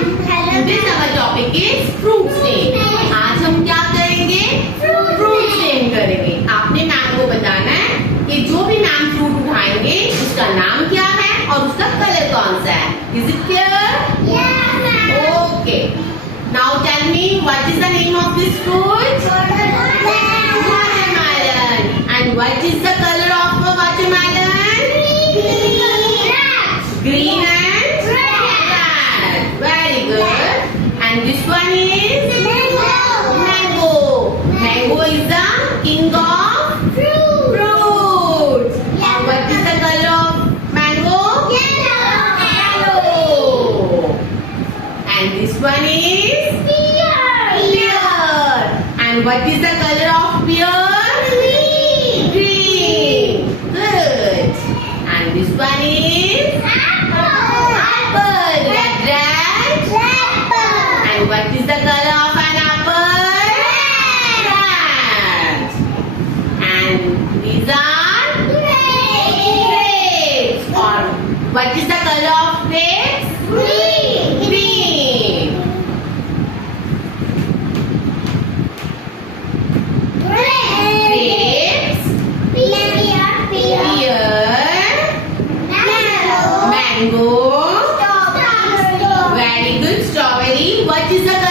Today's our topic is fruits name. आज हम क्या करेंगे? Fruits name करेंगे. आपने मैम को बताना है कि जो भी मैम फ्रूट उठाएंगे उसका नाम क्या है और उसका कलर कौन सा है. Is it clear? Yes, ma'am. Okay. Now tell me what is the name of this fruit? Watermelon. And what is the color of a watermelon? Green and red. Very good. And this one is mango. Mango is the king of fruits. And what is the color of mango? Yellow. And this one is pear. And what is the color of pear? Green. Good. And this one is apple. Red. And what is the color of an apple? Red. And these are grapes. Or what is the color of grapes? Green. Grapes, pear, mango, very good, strawberry. What is the color